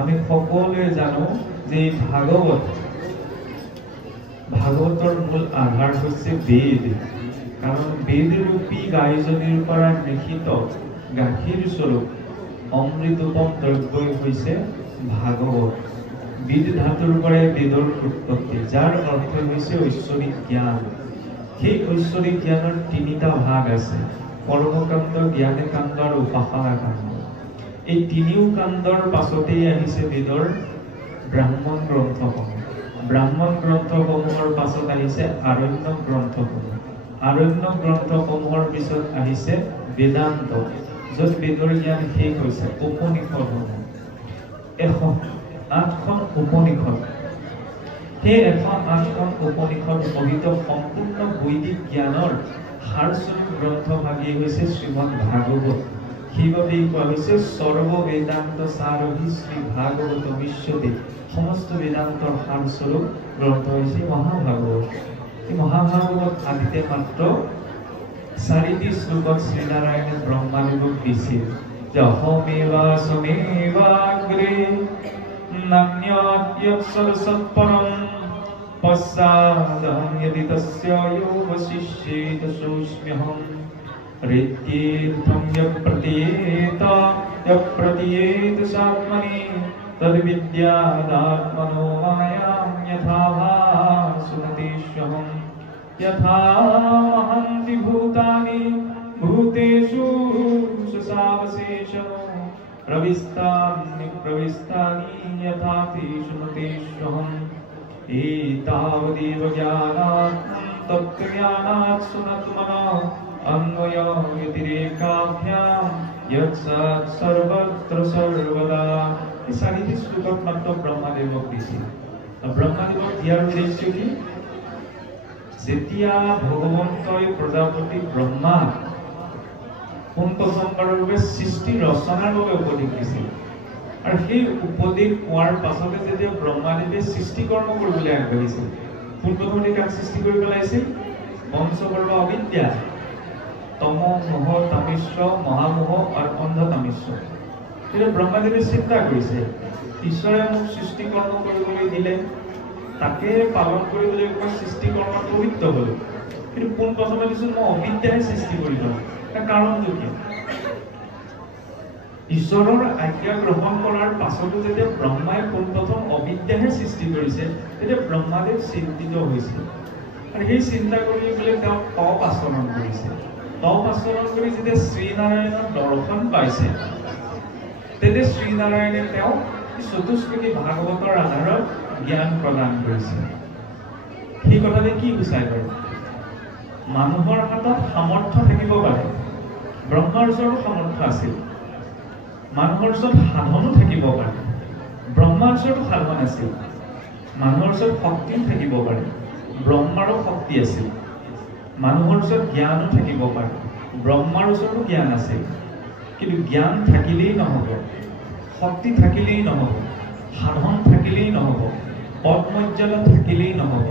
আমি সকলোৱে জানো যে ভাগৱতৰ মূল আধাৰ হৈছে বেদ, কাৰণ বেদৰূপী গাইজনীৰ পৰা নিহিত গাখীৰ স্বৰূপ অমৃতোপম দ্ৰব্যই হৈছে ভাগৱত। বেদ ধাতুৰ পৰাই বেদৰ উৎপত্তি, যাৰ অৰ্থ হৈছে ঐশ্বৰিক জ্ঞান। সেই ঐশ্বৰিক জ্ঞানৰ তিনিটা ভাগ আছে, কৰ্মকাণ্ড, জ্ঞানকাণ্ড আৰু উপাসনা কাণ্ড। এই তিনিও কাণ্ডৰ পাছতেই আহিছে বেদৰ ব্ৰাহ্মণ গ্ৰন্থসমূহ। ব্ৰাহ্মণ গ্ৰন্থসমূহৰ পাছত আহিছে আৰণ্য গ্ৰন্থসমূহ। আৰণ্য গ্ৰন্থসমূহৰ পিছত আহিছে বেদান্ত, য'ত বেদৰ জ্ঞান শেষ হৈছে। উপনিষদসমূহ 108খন উপনিষদ, সেই 108খন উপনিষদ পঢ়িত সম্পূৰ্ণ বৈদিক জ্ঞানৰ সাৰস্বৰূপ গ্ৰন্থভাগেই হৈছে শ্ৰীমদ ভাগৱত। সেইবাবেই কোৱা হৈছে সৰ্ব বেদান্ত সাৰহি শ্ৰী ভাগৱত বিশ্বতে। সমস্ত বেদান্তৰ সাৰস্বৰূপ গ্ৰন্থ হৈছে মহাভাগৱত। এই মহাভাগৱত আদিতে মাত্ৰ 4টি শ্লোকত শ্ৰীনাৰায়ণে ব্ৰহ্মাদেৱক দিছিল যে অহমেৱাসমেৱাগ্ৰে নান্যৎসৎপৰম পশ্চাদহং যদি তস্য য়োগশিষ্যেত সোऽস্ম্যহং ঋত্যেऽর্থং যপ্রতীয়েত সাত্মনি তদ্বিদ্যাদাত্মনো মায়াং যথা ভাসুমতিষ্যহং যথা মহন্তি ভূতানি ভূতেষু সুসাবশেষনো প্রবিস্তানি যথা তেষু মতেষ্যহং एतावदेव ज्ञानात् तत्त्वज्ञानात् सुनत्मनः अन्वय व्यतिरेकाभ्यां यत्सत् सर्वत्र सर्वदा। এই 4টি শ্লোকত মাত্ৰ ব্ৰহ্মাদেৱক দিছিল। ব্ৰহ্মাদেৱক দিয়াৰ উদ্দেশ্য কি? যেতিয়া ভগৱন্তই প্ৰজাপতি ব্ৰহ্মা পোনপ্ৰথমবাৰৰ বাবে সৃষ্টি ৰচনাৰ বাবে উপদেশ দিছিল, আৰু সেই উপদেশ পোৱাৰ পাছতে যেতিয়া ব্ৰহ্মাদেৱে সৃষ্টি কৰ্ম কৰিবলৈ আগবাঢ়িছিল, পোনপ্ৰথমতে কাক সৃষ্টি কৰি পেলাইছিল? পঞ্চগৰ্ভ অবিদ্যা, তম মোহ তামিশ্ৰ মহামোহ আৰু অন্ধ তামিশ্ৰ। তেতিয়া ব্ৰহ্মাদেৱে চিন্তা কৰিছে, ঈশ্বৰে মোক সৃষ্টি কৰ্ম কৰিবলৈ দিলে, তাকে পালন কৰিবলৈ মই সৃষ্টি কৰ্মত পবিত্ৰ হলো, কিন্তু পোনপ্ৰথমে দিছোঁ মই অবিদ্যাহে সৃষ্টি কৰি লওঁ। তাৰ কাৰণটো কি? ঈশ্বৰৰ আজ্ঞা গ্ৰহণ কৰাৰ পাছতো যেতিয়া ব্ৰহ্মাই পোনপ্ৰথম অবিদ্যাহে সৃষ্টি কৰিছে, তেতিয়া ব্ৰহ্মাদেৱ চিন্তিত হৈছিল, আৰু সেই চিন্তা কৰি পেলাই তেওঁ তপ আচৰণ কৰিছে। তপ আচৰণ কৰি যেতিয়া শ্ৰীনাৰায়ণৰ দৰ্শন পাইছে, তেতিয়া শ্ৰীনাৰায়ণে তেওঁক চতুষ্কোটি ভাগৱতৰ আধাৰত জ্ঞান প্ৰদান কৰিছে। সেই কথাতে কি বুজাই বাৰু? মানুহৰ হাতত সামৰ্থ্য থাকিব পাৰে, ব্ৰহ্মাৰ ওচৰতো সামৰ্থ্য আছিল। মানুহৰ ওচৰত সাধনো থাকিব পাৰে, ব্ৰহ্মাৰ ওচৰতো সাধন আছিল। মানুহৰ ওচৰত শক্তিও থাকিব পাৰে, ব্ৰহ্মাৰো শক্তি আছিল। মানুহৰ ওচৰত জ্ঞানো থাকিব পাৰে, ব্ৰহ্মাৰ ওচৰতো জ্ঞান আছিল। কিন্তু জ্ঞান থাকিলেই নহ'ব, শক্তি থাকিলেই নহ'ব, সাধন থাকিলেই নহ'ব, পদ মৰ্যাদা থাকিলেই নহ'ব।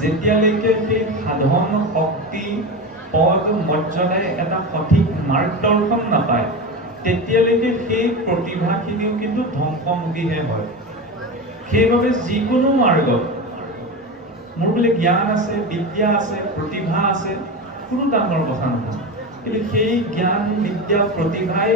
যেতিয়ালৈকে সেই সাধন, শক্তি, পদ মৰ্যাদাই এটা সঠিক মাৰ্গদৰ্শন নাপায়, তেতিয়ালৈকে সেই প্ৰতিভাখিনিও কিন্তু ধ্বংসমুখীহে হয়। সেইবাবে যিকোনো মাৰ্গত মোৰ বোলে জ্ঞান আছে, বিদ্যা আছে, প্ৰতিভা আছে, কোনো ডাঙৰ কথা নহয়, কিন্তু সেই জ্ঞান, বিদ্যা, প্ৰতিভাই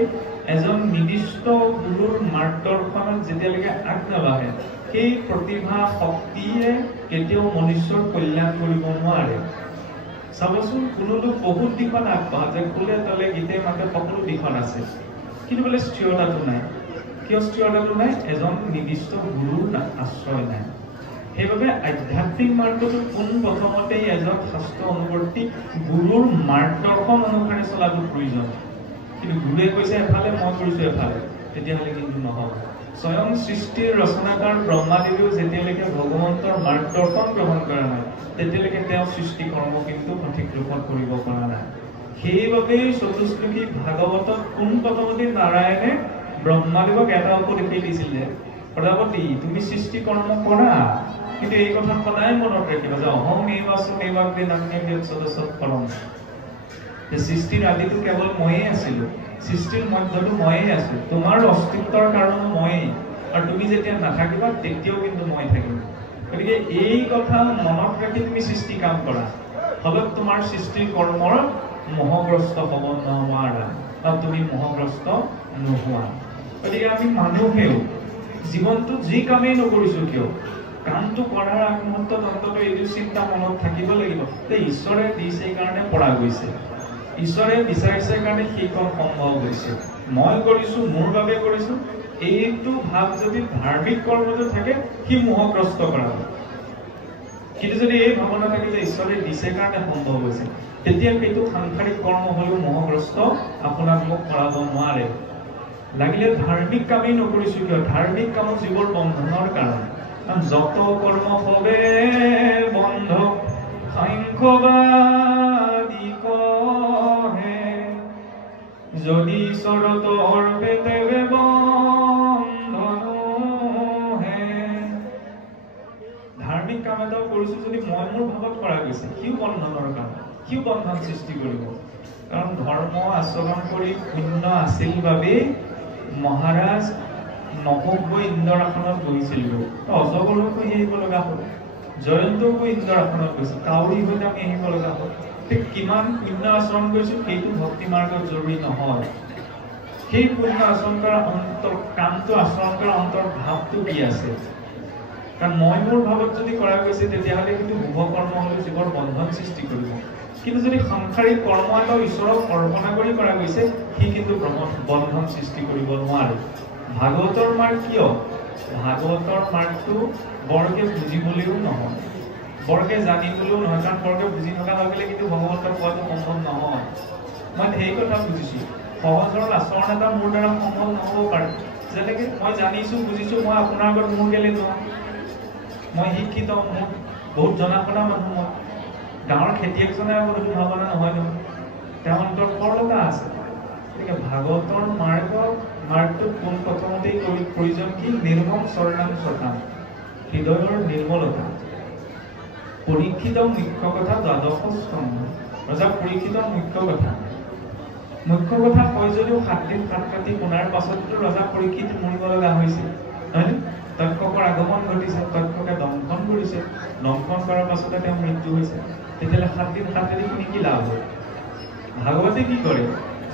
এজন নিৰ্দিষ্ট গুৰুৰ মাৰ্গদৰ্শনত যেতিয়ালৈকে আগ নাবাঢ়ে, সেই প্ৰতিভা, শক্তিয়ে কেতিয়াও মনুষ্যৰ কল্যাণ কৰিব নোৱাৰে। চাবচোন, কোনো লোক বহুত দিশত আগবঢ়া, যে কোলে তলে গীতে মাতে সকলো দিশত আছে, কিন্তু বোলে স্থিৰতাটো নাই। কিয় স্থিৰতাটো নাই? এজন নিৰ্দিষ্ট গুৰুৰ আশ্ৰয় নাই। সেইবাবে আধ্যাত্মিক মাৰ্গটো পোনপ্ৰথমতেই এজন শাস্ত্ৰ অনুবৰ্তী গুৰুৰ মাৰ্গদৰ্শন অনুসাৰে চলাটো প্ৰয়োজন। কিন্তু গুৰুৱে কৈছে এফালে, মই কৰিছোঁ এফালে, তেতিয়াহ'লে কিন্তু নহ'ব। স্বয়ং সৃষ্টিৰ ৰচনাকাৰ ব্ৰহ্মাদেৱেও যেতিয়ালৈকে ভগৱন্তৰ মাৰ্গদৰ্শন গ্ৰহণ কৰা নাই, তেতিয়ালৈকে তেওঁ সৃষ্টি কৰ্ম কিন্তু সঠিক ৰূপত কৰিব পৰা নাই। সেইবাবেই চতুষ্কোটি ভাগৱতত পোনপ্ৰথমতে নাৰায়ণে ব্ৰহ্মাদেৱক এটা উপদেশ দিছিল যে প্ৰজাপতি, তুমি সৃষ্টি কৰ্ম কৰা, কিন্তু এই কথা সদায় মনত ৰাখিবা যে অহমেৱাসমেৱাগ্ৰে নান্যৎসৎপৰম। সৃষ্টিৰ আদিটো কেৱল ময়েই আছিলোঁ, সৃষ্টিৰ মধ্যতো ময়েই আছোঁ, তোমাৰ অস্তিত্বৰ কাৰণো ময়েই। আৰু তুমি যেতিয়া নাথাকিবা তেতিয়াও কিন্তু মই থাকিম। গতিকে এই কথা মনত ৰাখি তুমি সৃষ্টি কাম কৰা, ফলত তোমাৰ সৃষ্টিৰ কৰ্মৰ মোহগ্ৰস্ত হ'ব নোৱাৰা বা তুমি মোহগ্ৰস্ত নোহোৱা। গতিকে আমি মানুহেও জীৱনটোত যি কামেই নকৰিছোঁ কিয়, কামটো কৰাৰ আগমুহূৰ্তত অন্তত এইটো চিন্তা মনত থাকিব লাগিব যে ঈশ্বৰে দিছে কাৰণে পৰা গৈছে, ঈশ্বৰে বিচাৰিছে কাৰণে সেইকণ সম্ভৱ হৈছে, মই কৰিছোঁ মোৰ বাবে কৰিছোঁ। এইটো ভাৱ যদি ধাৰ্মিক কৰ্মটো থাকে সি মোহগ্ৰস্ত কৰা হয়। কিন্তু যদি এই ভাৱনা থাকে যে ঈশ্বৰে দিছে কাৰণে সম্ভৱ হৈছে, তেতিয়া সেইটো সাংসাৰিক কৰ্ম হ'লেও মোহগ্ৰস্ত আপোনাক মোক কৰাব নোৱাৰে। লাগিলে ধাৰ্মিক কামেই নকৰিছোঁ কিয়, ধাৰ্মিক কামত জীৱৰ বন্ধনৰ কাৰণ। যত কৰ্ম হবে বন্ধ সাংখ্যবাদী কহে, যদি ঈশ্বৰত অৰ্পে তেবে বন্ধনো হে। ধাৰ্মিক কাম এটাও কৰিছোঁ যদি মই মোৰ ভাৱত কৰা গৈছে, সিও বন্ধনৰ কাৰণ, সিও বন্ধন সৃষ্টি কৰিব। কাৰণ ধৰ্ম আচৰণ কৰি শূন্য আছিল বাবেই মহাৰাজ নককৈ ইন্দ্ৰৰ আসনত বহিছিল। অজগৰকো আহিব লগা হ'ল, জয়ন্তকো ইন্দ্ৰৰ আসনত গৈছিল, কাউৰী হৈ আমি আহিব লগা হ'ল। কিমান পুণ্য আচৰণ কৰিছোঁ সেইটো ভক্তি মাৰ্গত জৰুৰী নহয়। সেই পুণ্য আচৰণ কৰা কামটো আচৰণ কৰা অন্তৰ ভাৱটো কি আছে। কাৰণ মই মোৰ ভাৱত যদি কৰা গৈছে তেতিয়াহ'লে কিন্তু শুভ কৰ্ম হ'লে জীৱৰ বন্ধন সৃষ্টি কৰিব। কিন্তু যদি সাংসাৰিক কৰ্ম এটাও ঈশ্বৰক অৰ্পণা কৰি কৰা গৈছে, সি কিন্তু বন্ধন সৃষ্টি কৰিব নোৱাৰে। ভাগৱতৰ মাৰ্গ কিয়? ভাগৱতৰ মাৰ্গটো বৰকে বুজিবলৈও নহয়, বৰকে জানিবলৈও নহয়। কাৰণ বৰকে বুজি থকা হৈ গ'লে কিন্তু ভগৱন্তক পোৱাটো সম্ভৱ নহয়। মই সেই কথা বুজিছোঁ, সহজ সৰল আচৰণ এটা মোৰ দ্বাৰা সম্ভৱ নহ'ব পাৰে। যেনেকৈ মই জানিছোঁ বুজিছোঁ, মই আপোনাৰ আগত মোৰ কেলে নোৱাৰোঁ। মই শিক্ষিত, মোৰ বহুত জনা শুনা মানুহ, মই গাঁৱৰ খেতিয়কজনে সেইটো ভাৱনা নহয় নহয়, তেওঁৰ অন্তৰত সৰলতা আছে। গতিকে ভাগৱতৰ মাৰ্গটোত পোনপ্ৰথমতেই প্ৰয়োজন কি? নিৰ্মম চৰণাং শ্ৰদ্ধাং, হৃদয়ৰ নিৰ্মলতা। পৰীক্ষিত মুখ্য কথা দ্বাদশ স্কন্ধ, ৰজা পৰীক্ষিতৰ মুখ্য কথা কয় যদিও 7 দিন 7 ৰাতি শুনাৰ পাছতো ৰজা পৰীক্ষিত মৰিব লগা হৈছিল, হয়নে? তক্ষকৰ আগমন ঘটিছে, তক্ষকে দংশন কৰিছে, দংশন কৰাৰ পাছতে তেওঁৰ মৃত্যু হৈছে। তেতিয়াহ'লে 7 দিন 7 ৰাতি শুনি কি লাভ হ'ল? ভাগৱতে কি কৰে?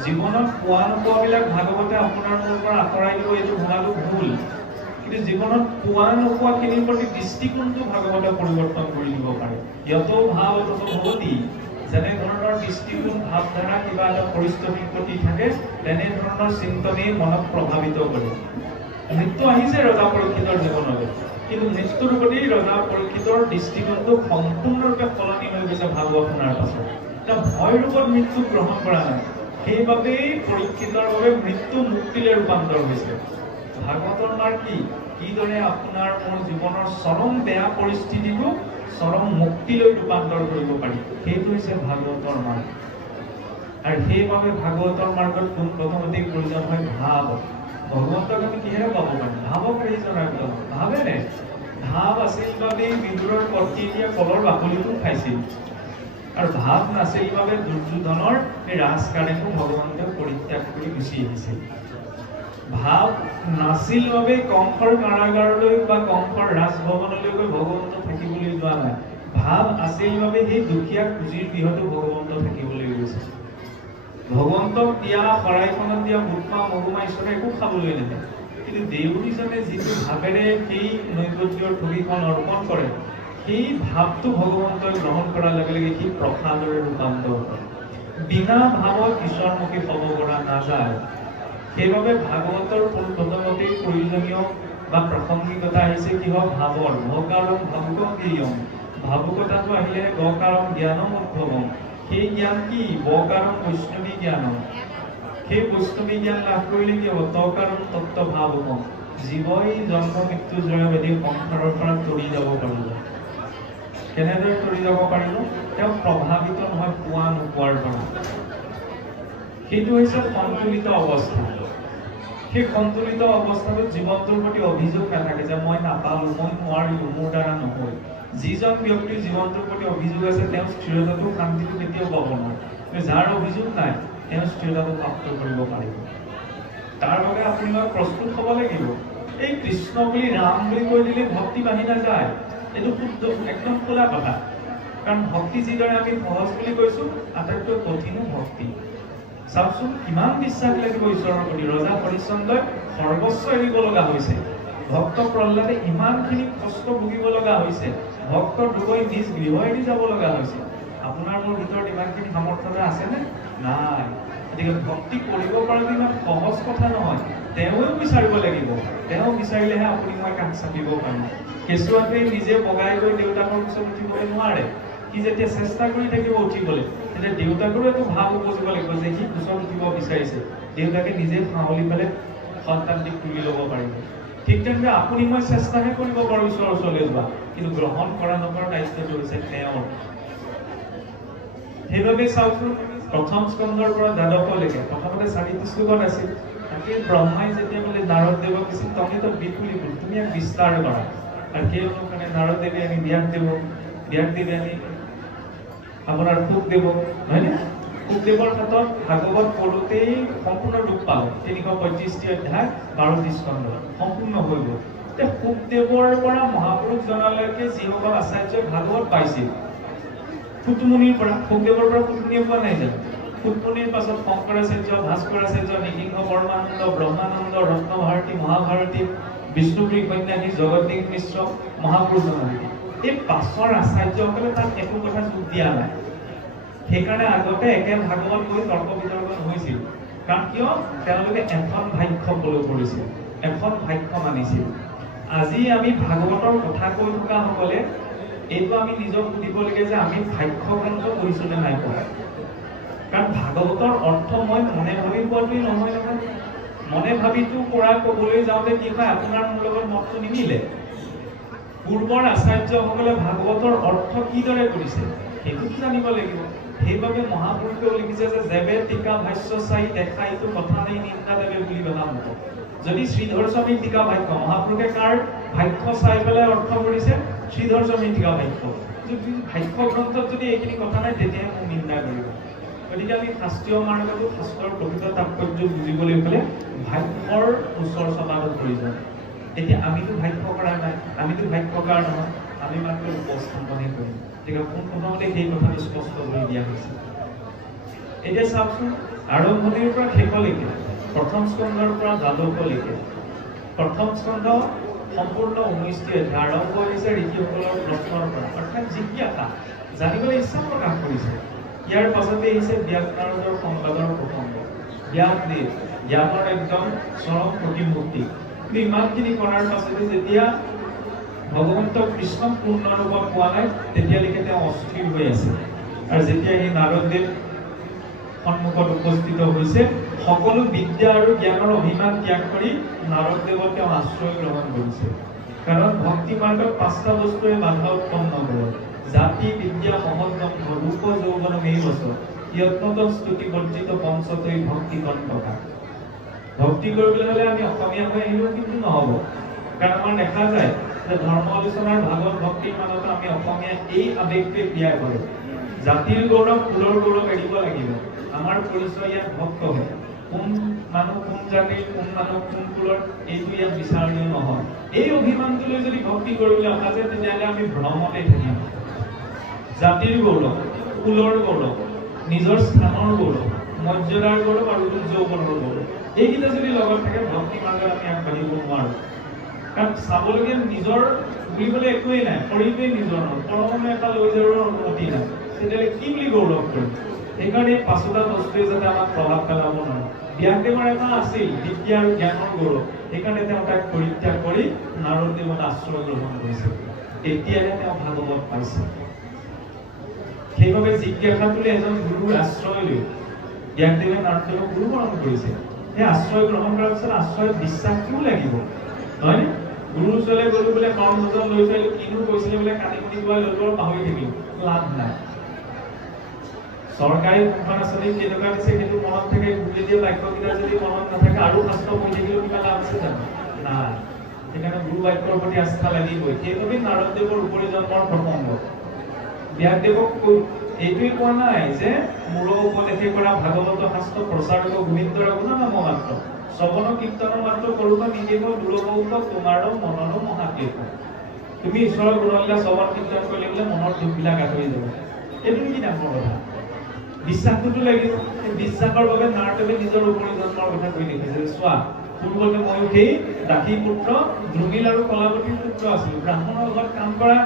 জীৱনত পোৱা নোপোৱাবিলাক ভাগৱতে আপোনাৰ মোৰ পৰা আঁতৰাই দিব, এইটো ভবাটো ভুল। কিন্তু জীৱনত পোৱা নোপোৱাখিনিৰ প্ৰতি দৃষ্টিকোণটো ভাগৱতে পৰিৱৰ্তন কৰি দিব পাৰে। যত ভাৱ তত ভৱতি, যেনে ধৰণৰ দৃষ্টিকোণ ভাৱধাৰা কিবা এটা পৰিস্থিতিৰ প্ৰতি থাকে, তেনেধৰণৰ চিন্তনেই মনক প্ৰভাৱিত কৰে। মৃত্যু আহিছে ৰজা পৰীক্ষিতৰ জীৱনলৈ, কিন্তু মৃত্যুৰ প্ৰতি ৰজা পৰীক্ষিতৰ দৃষ্টিকোণটো সম্পূৰ্ণৰূপে সলনি হৈ গৈছে ভাগৱত শুনাৰ পাছত। তেওঁ ভয় ৰূপত মৃত্যু গ্ৰহণ কৰা নাই, সেইবাবেই পৰীক্ষিতৰ বাবে মৃত্যু মুক্তিলৈ ৰূপান্তৰ হৈছে। ভাগৱতৰ মাৰ কিদৰে আপোনাৰ মোৰ জীৱনৰ চৰম বেয়া পৰিস্থিতিটো চৰম মুক্তিলৈ ৰূপান্তৰ কৰিব পাৰি, সেইটো হৈছে ভাগৱতৰ মাৰ্গ। আৰু সেইবাবে ভাগৱতৰ মাৰ্গত পোনপ্ৰথমতেই প্ৰয়োজন হয় ভাৱ। ভগৱন্তক আমি কিহেৰে পাব পাৰিম? ভাৱক ৰাহি জনাৰ ভিতৰত ভাৱেৰে। ভাৱ আছিল বাবেই বিদুৰৰ পত্নী দিয়া কলৰ বাকলিটো খাইছিল, আৰু ভাৱ নাছিল বাবে দুৰ্যোধনৰ এই ৰাজকাৰ্যকো ভগৱন্তক পৰিত্যাগ কৰি গুচি আহিছিল। ভাৱ নাছিল বাবে কংসৰ কাৰাগাৰলৈ বা কংসৰ ৰাজভৱনলৈ গৈ ভগৱন্ত থাকিবলৈ যোৱা নাই। ভাৱ আছিল বাবে সেই দুখীয়া কুজিৰ গৃহতো ভগৱন্ত থাকিবলৈ গৈছে। ভগৱন্তক দিয়া শৰাইখনত দিয়া বুটমাহ মগুমাহ ঈশ্বৰে একো খাবলৈ নাপায়, কিন্তু দেউৰীজনে যিটো ভাৱেৰে সেই নৈবেদ্যৰ থলীখন অৰ্পণ কৰে, সেই ভাৱটো ভগৱন্তই গ্ৰহণ কৰাৰ লগে লগে সি প্ৰসাদৰে ৰূপান্তৰ কৰে। বিনা ভাৱত ঈশ্বৰমুখী হ'ব পৰা নাযায়। সেইবাবে ভাগৱতৰ পোনপ্ৰথমতেই প্ৰয়োজনীয় বা প্ৰাসংগিকতা আহিছে কিহৰ? ভাৱৰ। ভকাৰম ভাবুকম জ্ঞেয়ম, ভাবুকতাটো আহিলে গকাৰম জ্ঞানম উদ্ভৱম। সেই জ্ঞান কি? বকাৰম বৈষ্ণৱী জ্ঞানম। সেই বৈষ্ণৱী জ্ঞান লাভ কৰিলে কি হ'ব? তকাৰম তত্ত্ব ভাবকম, জীৱই জন্ম মৃত্যু জয় বেদি সংসাৰৰ পৰা তৰি যাব পাৰিব। কেনেদৰে তৰি যাব পাৰিব? তেওঁ প্ৰভাৱিত নহয় পোৱা নোপোৱাৰ পৰা। সেইটো হৈছে সন্তুলিত অৱস্থা। সেই সন্তুলিত অৱস্থাটোত জীৱনটোৰ প্ৰতি অভিযোগ নাথাকে যে মই নাপালোঁ, মই নোৱাৰিলোঁ, মোৰ দ্বাৰা নহয়। যিজন ব্যক্তিৰ জীৱনটোৰ প্ৰতি অভিযোগ আছে তেওঁ স্থিৰতাটো শান্তিটো কেতিয়াও পাব নোৱাৰে। যাৰ অভিযোগ নাই তেওঁ স্থিৰতাটো প্ৰাপ্ত কৰিব পাৰিব। তাৰ বাবে আপুনি প্ৰস্তুত হ'ব লাগিব। এই কৃষ্ণ বুলি ৰাম বুলি কৈ দিলে ভক্তি বাঢ়ি নাযায়, এইটো শুদ্ধ একদম খোলা কথা। কাৰণ ভক্তি যিদৰে আমি সহজ বুলি কৈছো, আটাইতকৈ কঠিনো ভক্তি। চাওকচোন কিমান বিশ্বাস লাগিব ঈশ্বৰৰ প্ৰতি। ৰজা হৰিশ্চন্দ্ৰই সৰ্বস্ব এৰিব লগা হৈছে, ভক্ত প্ৰহ্লাদে ইমানখিনি কষ্ট ভুগিব লগা হৈছে, ভক্ত ধ্ৰুৱই নিজ গৃহ এৰি যাব লগা হৈছে। আপোনাৰ মোৰ ভিতৰত ইমানখিনি সামৰ্থ্যতা আছেনে? নাই। গতিকে ভক্তি কৰিব পৰাটো ইমান সহজ কথা নহয়, তেওঁও বিচাৰিব লাগিব। তেওঁ বিচাৰিলেহে আপুনি মই কাষ চাপিব পাৰিম। কেঁচুৱাটোৱে নিজে বগাই গৈ দেউতাকৰ পিছত উঠিবলৈ নোৱাৰে। সি যেতিয়া চেষ্টা কৰি থাকিব উঠিবলৈ, তেতিয়া দেউতাকৰো এইটো ভাৱ বুজিব লাগিব যে সি পিছত উঠিব বিচাৰিছে, দেউতাকে নিজে সাৱলি পেলাই সন্তানটিক তুলি ল'ব পাৰিব। ঠিক তেনেদৰে আপুনি মই চেষ্টাহে কৰিব পাৰোঁ ঈশ্বৰৰ ওচৰলৈ যোৱা, কিন্তু গ্ৰহণ কৰা নকৰা দায়িত্বটো হৈছে তেওঁৰ। সেইবাবে চাওকচোন প্ৰথম স্কন্ধৰ পৰা দ্বাদশলৈকে প্ৰথমতে ৪টি শ্লোকত আছিল। তাকে ব্ৰহ্মাই যেতিয়া বোলে নাৰদদেৱক কৈছিল তমিতো বিপুলি গুণ, তুমি ইয়াক বিস্তাৰ কৰা। আৰু সেই অনুসাৰে নাৰদদেৱে আনি ব্যাসদেৱে আনি আপোনাৰ শুকদেৱ, হয়নে? শুকদেৱৰ হাতত ভাগৱত পঢ়োতেই সম্পূৰ্ণ ৰূপ পালে। ৩৩৫টি অধ্যায় ১২টি স্কন্ধ সম্পূৰ্ণ হৈ গ'ল। এতিয়া শুকদেৱৰ পৰা মহাপুৰুষজনলৈকে যিসকল আচাৰ্যই ভাগৱত পাইছিল, ফুটমুনিৰ পৰা, শুকদেৱৰ পৰা ফুটমুনিয়ে পোৱা নাই জানো? ফুটমুনিৰ পাছত শংকৰাচাৰ্য, ভাস্কৰাচাৰ্য, নৃসিংহ পৰমানন্দ, ব্ৰহ্মানন্দ, ৰত্নভাৰতী, মহাভাৰতী, বিষ্ণুপুৰী সন্ন্যাসী, জগদ্দীপ মিশ্ৰ, মহাপুৰুষজনলৈকে। এই পাছৰ আচাৰ্যসকলে তাত একো কথা যোগ দিয়া নাই। সেইকাৰণে আগতে একে ভাগৱত গৈ তৰ্ক বিতৰ্ক নহৈছিল। কাৰণ কিয়? তেওঁলোকে এখন ভাষ্য ফল' কৰিছিল, এখন ভাষ্য মানিছিল। আজি আমি ভাগৱতৰ কথা কৈ থকা সকলে এইটো আমি নিজক সুধিব লাগে যে আমি ভাষ্য গ্ৰন্থ পঢ়িছো নে নাই পঢ়া। কাৰণ ভাগৱতৰ অৰ্থ মই মনে ভাবি পোৱাটোৱেই নহয় নহয়। মনে ভাবিটো পৰা ক'বলৈ যাওঁতে কি হয়, আপোনাৰ মোৰ লগত মতটো নিমিলে। পূৰ্বৰ আচাৰ্যসকলে ভাগৱতৰ অৰ্থ কিদৰে কৰিছে সেইটোতো জানিব লাগিব। সেইবাবে মহাপুৰুষেও লিখিছে যে যেবে টিকা ভাষ্য চাই দেখাইতো কথা নাই নিন্দা দেৱে বুলি কথা মত। যদি শ্ৰীধৰ স্বামীৰ টিকা ভাষ্য, মহাপুৰুষে কাৰ ভাষ্য চাই পেলাই অৰ্থ কৰিছে? শ্ৰীধৰ স্বামীৰ টিকা ভাষ্য। যদি ভাষ্য গ্ৰন্থত যদি এইখিনি কথা নাই, তেতিয়াহে মোক নিন্দা কৰিব। গতিকে আমি শাস্ত্ৰীয় মাৰ্গতো শাস্ত্ৰৰ প্ৰকৃত তাৎপৰ্য বুজিবলৈ হ'লে ভাষ্যৰ ওচৰ চপাটো প্ৰয়োজন। এতিয়া আমিতো ভাষ্য কৰা নাই, আমিতো ভাষ্যকাৰ নহয়, আমি মাত্ৰ উপস্থাপনহে কৰিম। গতিকে পোনপ্ৰথমতে সেই কথাটো স্পষ্ট কৰি দিয়া হৈছে। এতিয়া চাওকচোন আৰম্ভণিৰ পৰা শেষলৈকে, প্ৰথম স্কন্ধৰ পৰা দ্বাদশলৈকে। প্ৰথম স্কন্ধ সম্পূৰ্ণ 19টি অধ্যায়। আৰম্ভ হৈছে ঋষিসকলৰ প্ৰশ্নৰ পৰা, অৰ্থাৎ জিজ্ঞাসা, জানিবলৈ ইচ্ছা প্ৰকাশ কৰিছে। ইয়াৰ পাছতে আহিছে ব্যাস নাৰদৰ সংবাদৰ প্ৰসংগ। ব্যাসদেৱ জ্ঞানৰ একদম চৰম প্ৰতিমূৰ্তি। কিন্তু ইমানখিনি কৰাৰ পাছতে যেতিয়া ভগৱন্ত কৃষ্ণক পূৰ্ণ ৰূপত পোৱা নাই, তেতিয়ালৈকে তেওঁ অস্থিৰ হৈ আছে। আৰু যেতিয়া সেই নাৰদদেৱ সন্মুখত উপস্থিত হৈছে, সকলো বিদ্যা আৰু জ্ঞানৰ অভিমান ত্যাগ কৰি নাৰদদেৱক তেওঁ আশ্ৰয় গ্ৰহণ কৰিছে। কাৰণ ভক্তি মাৰ্গত 5টা বস্তুৱে বাধা উৎপন্ন কৰে: জাতি, বিদ্যা, মহৎগন্ধ, ৰূপ, যৌৱন, মেইবচ, যত্নত স্তুতি বৰ্জিত পঞ্চতৈ ভক্তি কণ্টকা। ভক্তি কৰিবলৈ হ'লে আমি অসমীয়া হৈ আহিলেও কিন্তু নহ'ব। কাৰণ আমাৰ দেখা যায় যে ধৰ্ম আলোচনাৰ ভাগত ভক্তিৰ মাজত আমি অসমীয়া এই আৱেগটোৱে ক্ৰিয়া কৰোঁ। জাতিৰ গৌৰৱ, কুলৰ গৌৰৱ এৰিব লাগিব। আমাৰ পৰিচয় ইয়াত ভক্ত হয়। কোন মানুহ কোন জাতিৰ, কোন মানুহ কোন কুলৰ, এইটো ইয়াত বিচাৰণীয় নহয়। এই অভিমানটোলৈ যদি ভক্তি কৰিবলৈ অহা যায়, তেতিয়াহ'লে আমি ভ্ৰমতে থাকিম। জাতিৰ গৌৰৱ, কুলৰ গৌৰৱ, নিজৰ স্থানৰ গৌৰৱ, মৰ্যাদাৰ গৌৰৱ আৰু যৌৱনৰ গৌৰৱ, এইকেইটা যদি লগত থাকে, ভক্তি মাৰ্গত আমি আগবাঢ়িব নোৱাৰোঁ। কাৰণ চাবলগীয়া নিজৰ বুলিবলৈ একোৱেই নাই, শৰীৰটোৱে নিজৰ নহয়, পৰমাণু এটা লৈ যোৱাৰ অনুমতি নাই, তেতিয়াহ'লে কি বুলি গৌৰৱ কৰিম? সেইকাৰণে এই 5টা বস্তুৱে যাতে আমাক প্ৰভাৱ পেলাব নোৱাৰে। ব্যাসদেৱৰ এটা আছিল বিদ্যা আৰু জ্ঞানৰ গৌৰৱ, সেইকাৰণে তেওঁ তাক পৰিত্যাগ কৰি নাৰদদেৱত আশ্ৰয় গ্ৰহণ কৰিছিল। তেতিয়াহে তেওঁ ভাগৱত পাইছিল। সেইবাবে জিজ্ঞাসাটোলে এজন গুৰুৰ আশ্ৰয় লৈ ব্যাসদেৱে নাৰদদেৱক গুৰু গ্ৰহণ কৰিছে। সেই আশ্ৰয় গ্ৰহণ কৰাৰ পিছত আশ্ৰয়ত বিশ্বাসটোও লাগিব, নহয়? গুৰুৰ ওচৰলৈ গ'লো বোলে কৰ্ম ভোজন লৈ থৈ কিনো কৈছিলে বোলে কানি মুনি গোৱাই লৈ গ'ল, পাহৰি থাকিলো, লাভ নাই। চৰকাৰী কোনখন আঁচনি কেনেকুৱা দিছে সেইটো মনত থাকে, গুৰুৱে দিয়া বাক্যকেইটা যদি মনত নাথাকে আৰু শাস্ত্ৰ পঢ়ি থাকিলেও কিবা লাভ আছে জানো? নাই। সেইকাৰণে গুৰু বাক্যৰ প্ৰতি আস্থা লাগিবই। সেইবাবে নাৰদদেৱৰ উপৰি জন্মৰ প্ৰসংগ। ব্যাসদেৱক এইটোৱে কোৱা নাই যে মূৰ উপদেশে কৰা ভাগৱত শাস্ত্ৰ প্ৰচাৰক গোবিন্দৰ গুণনাম মাত্ৰ, শ্ৰৱণ কীৰ্তন মাত্ৰ কৰোঁ নিদেহ দুৰবৌত তোমাৰো মনৰো মহাকেশ। তুমি ঈশ্বৰৰ গুণলীলা শ্ৰৱণ কীৰ্তন কৰিলে বোলে মনৰ দুখবিলাক আঁতৰি যাব। এইটো কি ডাঙৰ কথা? বিশ্বাসটোতো লাগিব। সেই বিশ্বাসৰ বাবে নাৰদে নিজৰ উপৰি জন্মৰ কথা কৈ দেখিছে। চোৱা, পূৰ্বতে মই সেই দাসী পুত্ৰ দ্ৰুমিল আৰু কলাৱতীৰ পুত্ৰ আছিলো। ব্ৰাহ্মণৰ ঘৰত কাম কৰা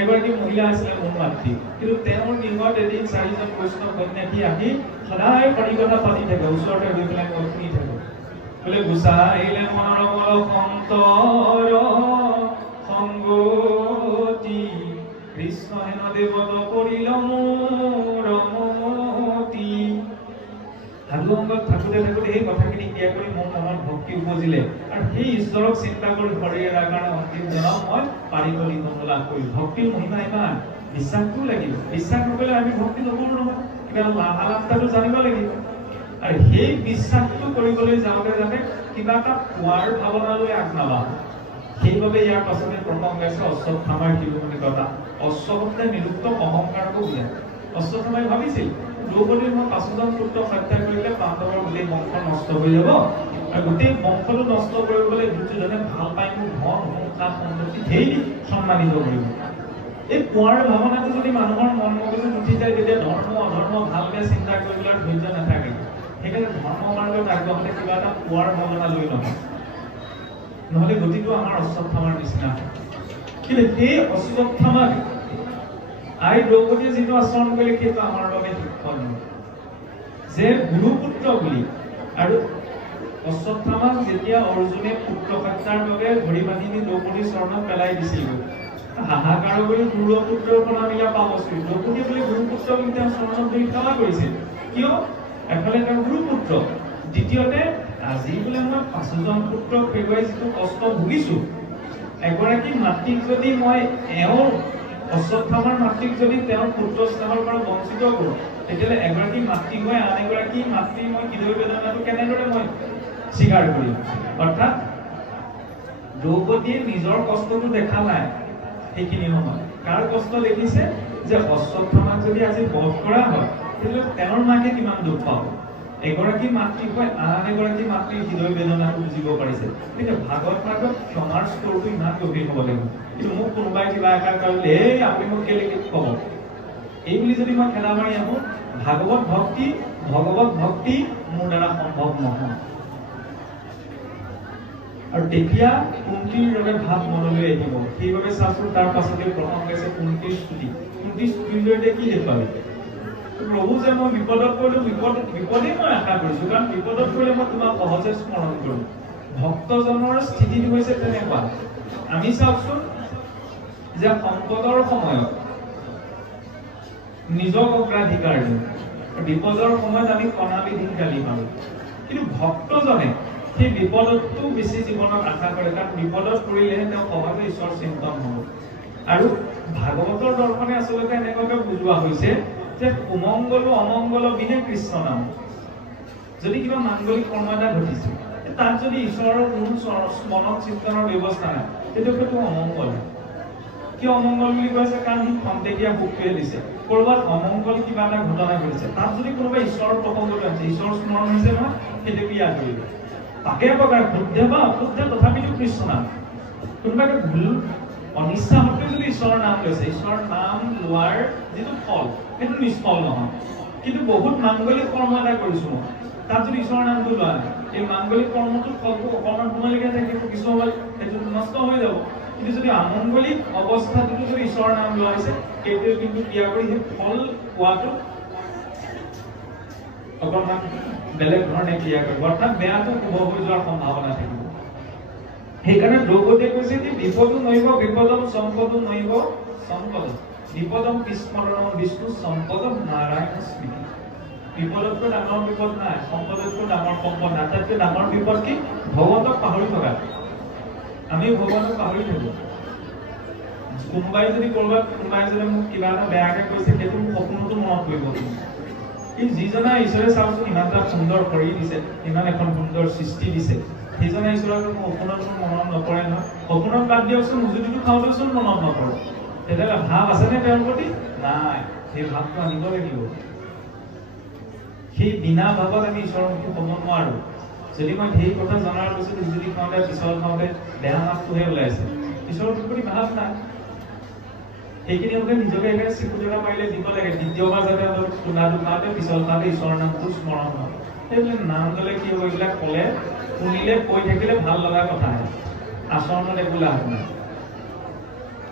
এগৰাকী মহিলা আছিলে মোৰ মাতৃ। কিন্তু তেওঁৰ নিমত এদিন 4জন বৈষ্ণৱ সন্যাসী আহি সদায় হৰি কথা পাতি থাকে। ওচৰতে গৈ পেলাই মই শুনি থাকো। বোলে গুচাইলে মৰমল সন্তৰ সংগতি কৃষ্ণ হেন দেৱত কৰিল মোৰ মতি। সাধু সংগত থাকোতে থাকোতে সেই কথাখিনি ক্ৰিয়া কৰি মোৰ মনত ভক্তি উপজিলে আৰু সেই ঈশ্বৰক চিন্তা কৰি হৰি এৰাৰ কাৰণে অন্তিম জনম মই পাৰিকলি লাভ কৰি। ভক্তিৰ মহিমা ইমান, বিশ্বাসটো লাগিব। বিশ্বাস নকৰিলে আমি ভক্তি নকৰো নহয়। কিবা লাভালাভটো জানিব লাগিব। আৰু সেই বিশ্বাসটো কৰিবলৈ যাওঁতে যাতে কিবা এটা পোৱাৰ ভাৱনালৈ আগ নাবাঢ়ো। সেইবাবে ইয়াৰ পাছতে প্ৰসংগ আছে অশ্বত্থামাৰ শিৰোমণিকতা। অশ্বত্থাই নিৰুক্ত অহংকাৰকো বুজায়। অশ্বত্থামাই ভাবিছিল দ্ৰৌপদীৰ মই 5জন পুত্ৰ হত্যা কৰিলে পাণ্ডৱৰ গোটেই বংশ নষ্ট হৈ যাব আৰু গোটেই বংশটো নষ্ট কৰিবলৈ দুৰ্যোধনে ভাল পাই মোক ধন সংখ্যা সম্পত্তি ধেৰ সন্মানিত কৰিব। এই পোৱাৰ ভাৱনাটো যদি মানুহৰ মন মগজুত উঠি যায় তেতিয়া ধৰ্ম অধৰ্ম ভাল বেয়া চিন্তা কৰিবলৈ ধৈৰ্য নাথাকে। সেইকাৰণে ধৰ্ম মাৰ্গত আগবঢ়ালে কিবা এটা পোৱাৰ ভাৱনা লৈ নহয়, নহলে গতিটো আমাৰ অশ্বত্থামাৰ নিচিনা। কিন্তু সেই অশ্বত্থামাক আই দ্ৰৌপদীয়ে যিটো আচৰণ কৰিলে সেইটো আমাৰ বাবে শিক্ষণ যে গুৰুপুত্ৰ বুলি। আৰু অশ্বত্থামাক যেতিয়া অৰ্জুনে পুত্ৰ হত্যাৰ বাবে ধৰি বান্ধি দ্ৰৌপদীৰ চৰণত পেলাই দিছিল, হাহাকাৰ কৰি গুৰুপুত্ৰৰ পৰা মিলা পাবছিল। দ্ৰৌপদীয়ে বুলি গুৰুপুত্ৰ বুলি তেওঁ চৰণত ধৰি সেৱা কৰিছিল। কিয়? এফালে তেওঁ গুৰুপুত্ৰ, দ্বিতীয়তে আজি বোলে মই 5জন পুত্ৰক হেৰুৱাই যিটো কষ্ট ভুগিছো, এগৰাকী মাতৃক যদি মই অশ্বত্থামাৰ মাতৃক যদি তেওঁৰ পুত্ৰ স্থানৰ পৰা বঞ্চিত কৰোঁ, তেতিয়াহ'লে এগৰাকী মাতৃ হৈ আন এগৰাকী মাতৃ মই হৃদয় বেদনাটো কেনেদৰে মই স্বীকাৰ কৰিম? অৰ্থাৎ দ্ৰৌপদীয়ে নিজৰ কষ্টটো দেখা নাই। সেইখিনি সময় কাৰ কষ্ট দেখিছে যে অশ্বত্থামাক যদি আজি বধ কৰা হয় তেতিয়াহ'লে তেওঁৰ মাকে কিমান দুখ পাব। এগৰাকী মাতৃ হৈ আন এগৰাকী মাতৃৰ হৃদয় বেদনাটো বুজিব পাৰিছে। গতিকে ভাগৱত মাৰ্গত ক্ষমাৰ স্তৰটো ইমান গভীৰ হ'ব লাগিব। কিন্তু মোক কোনোবাই কিবা এষাৰ কৰিলে এই আপুনি মোক কেলে ক'ব, এই বুলি যদি মই খেলা মাৰি আহোঁ, ভগৱত ভক্তি মোৰ দ্বাৰা সম্ভৱ নহয়। আৰু তেতিয়া কুন্তীৰ দৰে ভাৱ মনলৈ আহিব। সেইবাবে চাচোন তাৰ পাছতে প্ৰসংগ আছে কুন্তীৰ স্তুতি। কুন্তীৰ স্তুতিৰ জৰিয়তে কি দেখুৱালে? প্ৰভু যে মই বিপদত পৰিলো, বিপদেই মই আশা কৰিছো, কাৰণ বিপদত পৰিলে মই তোমাক সহজে স্মৰণ কৰোঁ। ভক্তজনৰ স্থিতিটো হৈছে তেনেকুৱা। আমি চাওকচোন যে সম্পদৰ সময়ত নিজক অগ্ৰাধিকাৰ দিওঁ, বিপদৰ সময়ত আমি কণাবিহীন গালি মাৰো। কিন্তু ভক্তজনে সেই বিপদতটো বেছি জীৱনত আশা কৰে, কাৰণ বিপদত পৰিলেহে তেওঁ সহজে ঈশ্বৰ চিন্তন হ'ব। আৰু ভাগৱতৰ দৰ্শনে আচলতে এনেকুৱাকৈ বুজোৱা হৈছে যে সুমংগল অমংগল বিনে কৃষ্ণ নাম। যদি কিবা মাংগলিক কৰ্ম এটা ঘটিছে, তাত যদি ঈশ্বৰৰ কোনো স্মৰণ চিন্তনৰ ব্যৱস্থা নাই, তেতিয়া সেইটো অমংগল। কিয় অমংগল বুলি কৈছে? কাৰণ সি খন্তেকীয়া সুখটোৱে দিছে। ক'ৰবাত অমংগল কিবা এটা ঘটনা ঘটিছে, তাত যদি কোনোবাই ঈশ্বৰৰ প্ৰসংগটো আছে, ঈশ্বৰৰ স্মৰণ হৈছে নহয়, সেইটো ইয়াত ধৰিব। তাকে প্ৰকাৰ শুদ্ধ বা অশুদ্ধ তথাপিতো কৃষ্ণ নাম। কোনোবাকে ভুল অনিচ্ছা সত্ত্বেও যদি ঈশ্বৰৰ নাম লৈছে, ঈশ্বৰৰ নাম লোৱাৰ যিটো ফল সেইটো নিষ্ফল নহয়। কিন্তু বহুত মাংগলিক কৰ্ম এটা কৰিছো মই, তাত যদি ঈশ্বৰৰ নামটো লোৱা নাই, এই মাংগলিক কৰ্মটোৰ ফলটো অকণমান সময়লৈকে থাকিব, কিছু সময় সেইটো নষ্ট হৈ যাব। কিন্তু যদি আমংগলিক অৱস্থাটোতো যদি ঈশ্বৰৰ নাম লোৱা হৈছে, সেইটোৱে কিন্তু ক্ৰিয়া কৰি সেই ফল পোৱাটো অকণমান বেলেগ ধৰণে ক্ৰিয়া কৰিব, অৰ্থাৎ বেয়াটো শুভ হৈ যোৱাৰ সম্ভাৱনা থাকিব। সেইকাৰণে দ্ৰৌপদীয়ে কৈছে যে বিপদো নৈব বিপদম সম্পদো নৈব সম্পদ, বিপদম বিস্মৰণম বিষ্ণু সম্পদম নাৰায়ণ স্মৃতি। বিপদতকৈ ডাঙৰ বিপদ নাই, সম্পদতকৈ ডাঙৰ সম্পদ নাই। আটাইতকৈ ডাঙৰ বিপদ কি? ভগৱন্তক পাহৰি থকা। আমি ভগৱানক পাহৰি থাকো। কোনোবাই যদি ক'ৰবাত কোনোবাই যদি মোক কিবা এটা বেয়াকৈ কৈছে, সেইটো সপোনতো মনত পৰিব। কিন্তু যিজনে ঈশ্বৰে চাওকচোন ইমান এটা সুন্দৰ শৰীৰ দিছে, ইমান এখন সুন্দৰ সৃষ্টি দিছে, সেইজনে ঈশ্বৰক সপোনত মনত নপৰে নহয়। সপোনত বাদ দিয়কচোন, উজুতিটো খাওঁতেচোন মনত নপৰে। তেতিয়াহ'লে ভাৱ আছেনে তেওঁৰ প্ৰতি? নাই। সেই ভাৱটো আনিব লাগিব। সেই বিনা ভাৱত আমি ঈশ্বৰৰ মুখী হ'ব নোৱাৰো। যদি মই সেই কথা জনাৰ পিছত যদি খাওঁতে পিছল খাওঁতে বেয়া মাছটোহে ওলাইছে, পিছলটো কৰি ভাল নাই। সেইখিনি মতে নিজকে একেবাৰে চিকুটৰা পাৰিলে দিব লাগে, দ্বিতীয়বাৰ যাতে চুনাটো খাওঁতে পিছল খাওঁতে ঈশ্বৰৰ নামটো স্মৰণ হয়। সেইবিলাক নাম ল'লে কি হ'ব, এইবিলাক ক'লে শুনিলে কৈ থাকিলে ভাল লগা কথা নাই, আচৰণত একো লাভ নাই।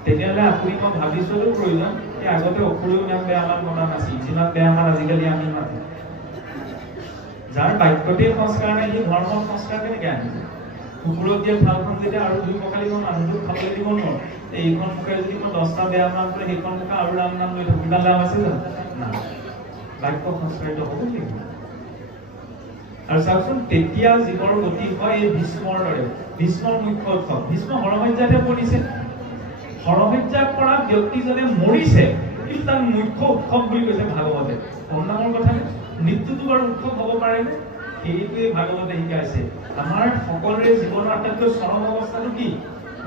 তেতিয়াহ'লে আপুনি মই ভাবিছোঁতো প্ৰয়োজন যে আগতে অসুৰেও ইমান বেয়া মান মতা নাছিল, যিমান বেয়া মান আজিকালি আমি মাতো। যাৰ বাক্যতেই সংস্কাৰ নাই, সেই ধৰ্মৰ সংস্কাৰ কেনেকৈ আনিব? কুকুৰত দিয়া থালখন যেতিয়া আৰু দুই পকালি মই মানুহটোক খাবলৈ দিব নোৱাৰোঁ, এইখন মুখে যদি মই 10টা বেয়া মান কৰে সেইখন মুখে আৰু ৰাম নাম লৈ থাকোঁ, কিবা লাভ আছে জানো? না, বাক্য সংস্কাৰিত হ'ব লাগিব। আৰু চাওকচোন, তেতিয়া জীৱৰ গতি হয় এই ভীষ্মৰ দৰে। ভীষ্মৰ মুখ্য উৎসৱ, ভীষ্ম হৰসজ্যাতে পৰিছে। হৰসজ্যা কৰা ব্যক্তিজনে মৰিছে, কিন্তু তাৰ মুখ্য উৎসৱ বুলি কৈছে ভাগৱতে। কম ডাঙৰ কথা নে? মৃত্যুটো বাৰু উৎসৱ হ'ব পাৰেনে? সেইটোৱে ভাগৱতে শিকাইছে। আমাৰ সকলোৰে জীৱনৰ আটাইতকৈ চৰম অৱস্থাটো কি?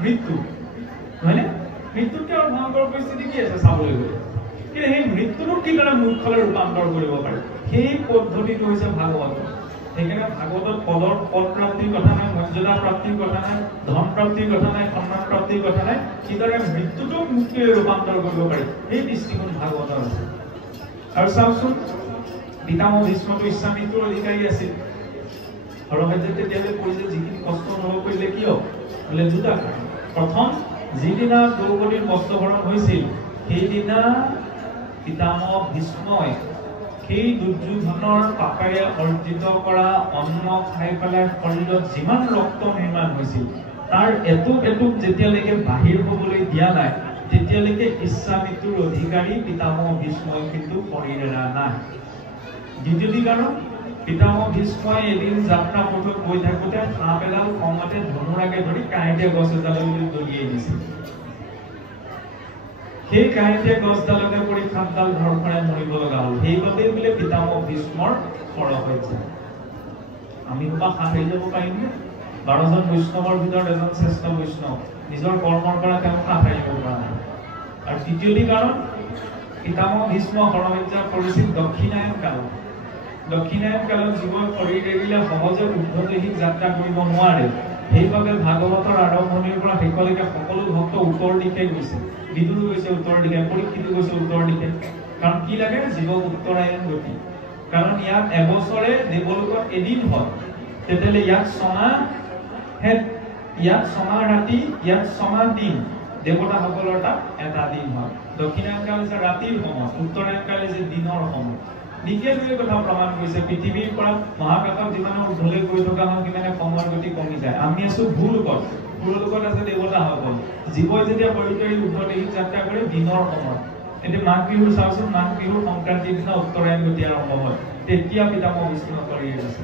মৃত্যু, হয়নে? মৃত্যুতকৈ আৰু ভয়ংকৰ পৰিস্থিতি কি আছে চাবলৈ গ'লে? কিন্তু সেই মৃত্যুটোক কিদৰে মুখ্যলৈ ৰূপান্তৰ কৰিব পাৰে, সেই পদ্ধতিটো হৈছে ভাগৱত। সেইকাৰণে ভাগৱতত পদ প্ৰাপ্তিৰ কথা নাই, মৰ্যাদা প্ৰাপ্তিৰ কথা নাই, ধন প্ৰাপ্তিৰ কথা নাই, সন্মান প্ৰাপ্তিৰ কথা নাই, কিদৰে মৃত্যুটোক মুক্তিৰে ৰূপান্তৰ কৰিব পাৰি সেই দৃষ্টিকোণ ভাগৱতৰ আছে। আৰু চাওকচোন, পিতামহ ভীষ্মটো ইচ্ছামৃত্যুৰ অধিকাৰী আছিল। হৰসজ্যাত তেতিয়ালৈ পৰিছে, যিখিনি কষ্ট অনুভৱ কৰিলে কিয়? বোলে দুটা কাৰণ। প্ৰথম, যিদিনা দ্ৰৌপদীৰ বস্ত্ৰহৰণ হৈছিল সেইদিনা পিতামহ ভীষ্মই সেই দুৰ্যোধনৰ পাপেৰে অৰ্জিত কৰা অন্ন খাই পেলাই শৰীৰত যিমান ৰক্ত নিৰ্মাণ হৈছিল তাৰ এটুপ এটুপ যেতিয়ালৈকে বাহিৰ হ'বলৈ দিয়া নাই তেতিয়ালৈকে ইচ্ছামৃত্যুৰ অধিকাৰী পিতামহ ভীষ্মই কিন্তু শৰীৰ এৰা নাই। দ্বিতীয়টি কাৰণ, পিতামহ ভীষ্মই এদিন যাত্ৰা পথত গৈ থাকোঁতে সাপ এডাল খঙতে ধনুৰাকে ধৰি কাঁইটীয়া গছ এডাললৈ দলিয়াই দিছিল। সেই কাঁইটীয়া গছডালতে পৰি সাপডাল ধৰফৰাই মৰিব লগা হ'ল। সেইবাবেই বোলে পিতামহ ভীষ্মৰ হৰসজ্যা। আমি সোপা সাপ এৰি যাব পাৰিমনে? 12জন বৈষ্ণৱৰ ভিতৰত এজন শ্ৰেষ্ঠ বৈষ্ণৱ, নিজৰ কৰ্মৰ পৰা তেওঁ সাপ এৰিব পৰা নাই। আৰু তৃতীয়টি কাৰণ, পিতামহ ভীষ্ম হৰসজ্যা কৰিছিল দক্ষিণায়ন কালত। দক্ষিণায়ন কালত জীৱৰ শৰীৰ এৰিলে সহজে ঊৰ্ধ্বদেশিক যাত্ৰা কৰিব নোৱাৰে। সেইবাবে ভাগৱতৰ আৰম্ভণিৰ পৰা শেষলৈকে সকলো ভক্ত উত্তৰ দিশে গৈছে। বিদুৰ গৈছে উত্তৰ দিশে, পৰীক্ষিত গৈছে উত্তৰ দিশে। কাৰণ কি লাগে? জীৱক উত্তৰায়ণ গতি। কাৰণ ইয়াত এবছৰে দেৱলোকত এদিন হয়, তেতিয়াহ'লে ইয়াত ছমাহ ৰাতি, ইয়াত ছমাহ দিন, দেৱতাসকলৰ তাত এটা দিন হয়। দক্ষিণায়ন কাল হৈছে ৰাতিৰ সময়, উত্তৰায়ণ কাল হৈছে দিনৰ সময়। দ্বিতীয়টোৱে কথা প্ৰমাণ কৰিছে, পৃথিৱীৰ পৰা মহাকাশত যিমানে উৰ্ধলৈ গৈ থকা হয় সিমানে সময়ৰ গতি কমি যায়। আমি আছো ভূলোকত, ভূলোকত আছে দেৱতাসকল। জীৱই যেতিয়া শৰীৰ এৰি ঊৰ্ধ্বদেশিক যাত্ৰা কৰে দিনৰ সময়। এতিয়া মাঘ বিহু চাওকচোন, মাঘ বিহুৰ সংক্ৰান্তিৰ দিনা উত্তৰায়ণ গতি আৰম্ভ হয়, তেতিয়া পিতামহ ভীষ্মৰ শৰীৰ আছে।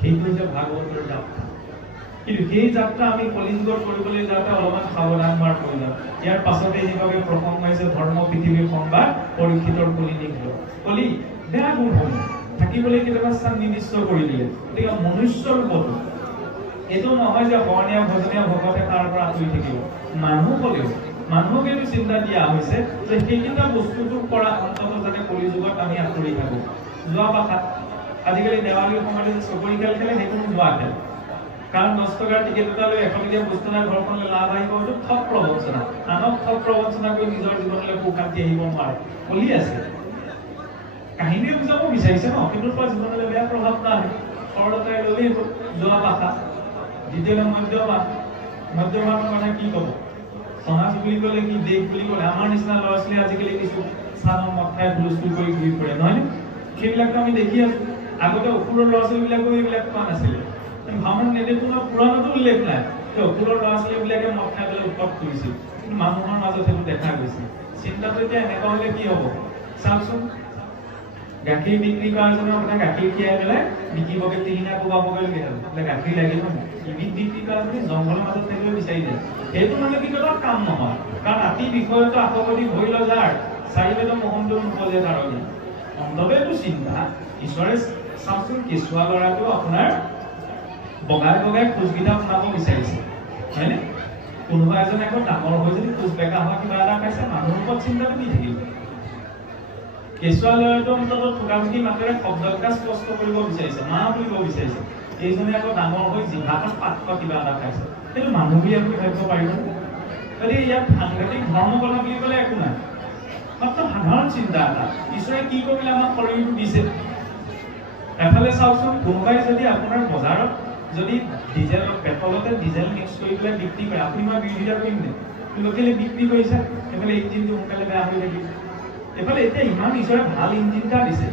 সেইটো হৈছে ভাগৱতৰ যাত্ৰা। কিন্তু সেই যাত্ৰা আমি কলিযুগত কৰিবলৈ যাওঁতে অলপমান সাৱধান হোৱাৰ প্ৰয়োজন। ইয়াৰ পাছতে যিভাৱে প্ৰসংগ হৈছে ধৰ্ম পৃথিৱীৰ সংবাদ পৰীক্ষিতৰ কলি নিগ্ৰহ। কলি বেয়া গুণ হ'ল, থাকিবলৈ কেতিয়াবা স্থান নিৰ্দিষ্ট কৰি দিলে। গতিকে মনুষ্য ৰূপতো এইটো নহয় যে শৰণীয়া ভজনীয়া ভকতে তাৰ পৰা আঁতৰি থাকিব। মানুহ হ'লেও মানুহক এইটো চিন্তা দিয়া হৈছে যে সেইকেইটা বস্তুটোৰ পৰা অন্তত যাতে কলিযুগত আমি আঁতৰি থাকোঁ। যোৱা পাশাত আজিকালি দেৱালীৰ সময়তে যে চকৰি খেল খেলে, সেইটো যোৱা খেল। কাৰণ 10 টকাৰ টিকেট এটা লৈ 1 টকীয়া বস্তু নাই ঘৰখনলৈ লাভ আহিব, এইটো ঠগ প্ৰবঞ্চনা। আনক ঠগ প্ৰবঞ্চনা কৰি নিজৰ জীৱনলৈ সুখ শান্তি আহিব নোৱাৰে। কলি আছে, কাহিনীয়ে বুজাব বিচাৰিছে ন, কিন্তু পৰা জীৱনলৈ বেয়া প্ৰভাৱ নাই। সৰলতাই ল'লেই যোৱা পাশা। দ্বিতীয়তে মদ্যপানৰ কথা কি ক'ব? সমাজ বুলি ক'লে কি, দেশ বুলি ক'লে আমাৰ নিচিনা ল'ৰা ছোৱালী আজিকালি কিছু স্থানত মদ খাই হুলস্থুল কৰি ঘূৰি ফুৰে, নহয়নে? সেইবিলাকতো আমি দেখি আছো। আগতে অসুৰৰ ল'ৰা ছোৱালীবিলাকেও এইবিলাক খোৱা নাছিলে। ভাওনাত নেদেখো ন, পুৰাণতো উল্লেখ নাই যে অসুৰৰ ল'ৰা ছোৱালীবিলাকে মদ খাই পেলাই উৎপাত কৰিছিল, কিন্তু মানুহৰ মাজত সেইটো দেখা গৈছে। চিন্তাটো এতিয়া এনেকুৱা হ'লে কি হ'ব? চাওকচোন, গাখীৰ বিক্ৰী কৰা এজনৰ কথা গাখীৰ খীৰাই পেলাই বিকিবকে টিলিঙা কোবাবকে লগীয়া হ'ল, গাখীৰ লাগিব ন। ইবিধ বিক্ৰী কৰা যদি জংঘলৰ মাজত থাকিব বিচাৰি যায়, সেইটো মানসিকতাৰ কাম নহয়। কাৰণ ৰাতি বিষয়টো আশাবাদী হৈ লয় যাৰ চাৰিবেদ মহন্ত নোপোজে তাৰ অন্ততঃ চিন্তা ঈশ্বৰে। চাওকচোন, কেঁচুৱা ল'ৰাটো আপোনাৰ বগাই বগাই খোজকেইটা শুনাব বিচাৰিছে, হয়নে? কোনোবা এজনে আকৌ ডাঙৰ হৈ যদি খোজ বেকা হোৱা কিবা এটা খাইছে, মানুহৰ ওপৰত চিন্তাটো কি থাকিব? কেঁচুৱা ল'ৰাটো অন্ততঃ থোকামুখি মাতেৰে শব্দকেইটা স্পষ্ট কৰিব বিচাৰিছে, মা বুলিব বিচাৰিছে। এইজনে আকৌ ডাঙৰ হৈ জিভাখন পাতক কিবা এটা খাইছে সেইটো মানুহ বুলি আপুনি ভাবিব পাৰিব গতিকে ইয়াত সাংঘাতিক ধৰ্ম কথা বুলি ক'লে একো নাই মাত্ৰ সাধাৰণ চিন্তা এটা ঈশ্বৰে কি কৰিলে আমাক শৰীৰটো দিছে এফালে চাওকচোন কোনোবাই যদি আপোনাৰ বজাৰত যদি ডিজেল পেট্ৰলতে ডিজেল মিক্স কৰি পেলাই বিক্ৰী কৰে আপুনি মই বিৰোধিতা কৰিম নে লোকেলে বিক্ৰী কৰিছে এফালে ইঞ্জিনটো সোনকালে বেয়া হৈ থাকিব এফালে এতিয়া ইমান ঈশ্বৰে ভাল ইঞ্জিন এটা দিছে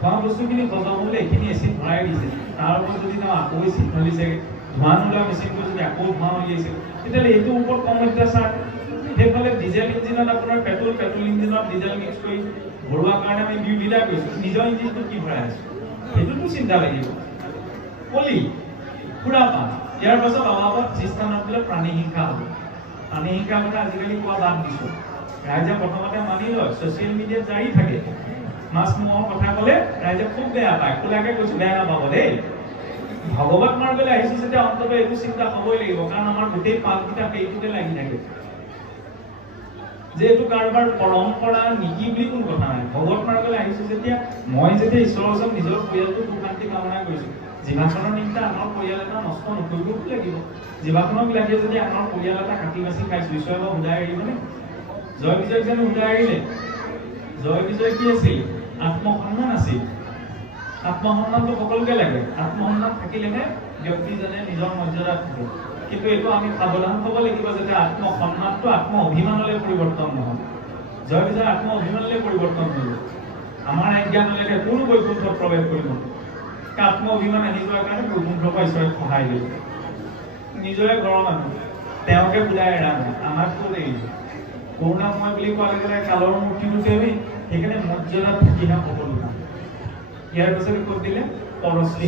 খোৱা বস্তুখিনি বজাবলৈ এইখিনি এচিড ভৰাই দিছে তাৰ ওপৰত যদি তেওঁ আকৌ এচিড ঢালিছে ধোঁৱা নোলোৱা মেচিনটো যদি আকৌ ধোঁৱা উলিয়াইছে তেতিয়াহ'লে এইটোৰ ওপৰত কম অত্যাচাৰ সেইফালে ডিজেল ইঞ্জিনত আপোনাৰ পেট্ৰল ইঞ্জিনত ডিজেল মিক্স কৰি ভৰোৱাৰ কাৰণে আমি বিৰোধিতা কৰিছোঁ নিজৰ ইঞ্জিনটো কি ভৰাই আছোঁ সেইটোতো চিন্তা লাগিব কলি পুৰা পান ইয়াৰ পাছত অভাৱত যি স্থানত বোলে প্ৰাণী হিংসা হ'ব প্ৰাণী হিংসা মানে আজিকালি কোৱা বাদ দিছোঁ ৰাইজে প্ৰথমতে মানি লয় ছ'চিয়েল মিডিয়াত জাৰি থাকে মাছ মহৰ কথা ক'লে ৰাইজে খুব বেয়া পায় খোলাকে কৈছোঁ বেয়া নাপাব দেই ভগৱত মাৰ্গলৈ আহিছোঁ যেতিয়া অন্ততঃ এইটো চিন্তা হ'বই লাগিব কাৰণ আমাৰ গোটেই পালকেইটা সেইটোতে লাগি থাকে যে এইটো কাৰোবাৰ পৰম্পৰা নীতি বুলি কোনো কথা নাই ভগৱত মাৰ্গলৈ আহিছোঁ যেতিয়া মই যেতিয়া ঈশ্বৰৰ ওচৰত নিজৰ পৰিয়ালটো সুশান্তি কামনা কৰিছোঁ জিভাখনৰ নিমিত্তে আনৰ পৰিয়াল এটা নষ্ট নকৰিবও লাগিব জিভাখনক লাগে যদি আনৰ পৰিয়াল এটা কাটি বাচি খাইছোঁ ঈশ্বৰে বাৰু উদাই এৰিবনে জয় বিজয়ক জানো উদাই এৰিলে জয় বিজয় কি আছিল আত্মসন্মান আছিল আত্মসন্মানটো সকলোকে লাগে আত্মসন্মান থাকিলেহে ব্যক্তিজনে নিজৰ মৰ্যাদা থাকে কিন্তু এইটো আমি সাৱধান হ'ব লাগিব যাতে আত্মসন্মানটো আত্ম অভিমানলৈ পৰিৱৰ্তন নহয় জয় বিজয় আত্ম অভিমানলৈ পৰিৱৰ্তন হ'ব আমাৰ অজ্ঞানলৈকে কোনো বৈকুণ্ঠত প্ৰৱেশ কৰিব আত্ম অভিমান আহি যোৱাৰ কাৰণে বৈকুণ্ঠৰ পৰা ঈশ্বৰে সহায় দিলে নিজৰে ঘৰৰ মানুহ তেওঁকে বুলাই এৰা নাই আমাক ক'ত এৰিব কৰোণাময় বুলি কোৱা লগে লগে কালৰ মূৰ্তিটোতে সেইকাৰণে মৰ্যাদাত থাকিহে সকলো কাম ইয়াৰ পিছত ক'ত দিলে পৰশ্ৰী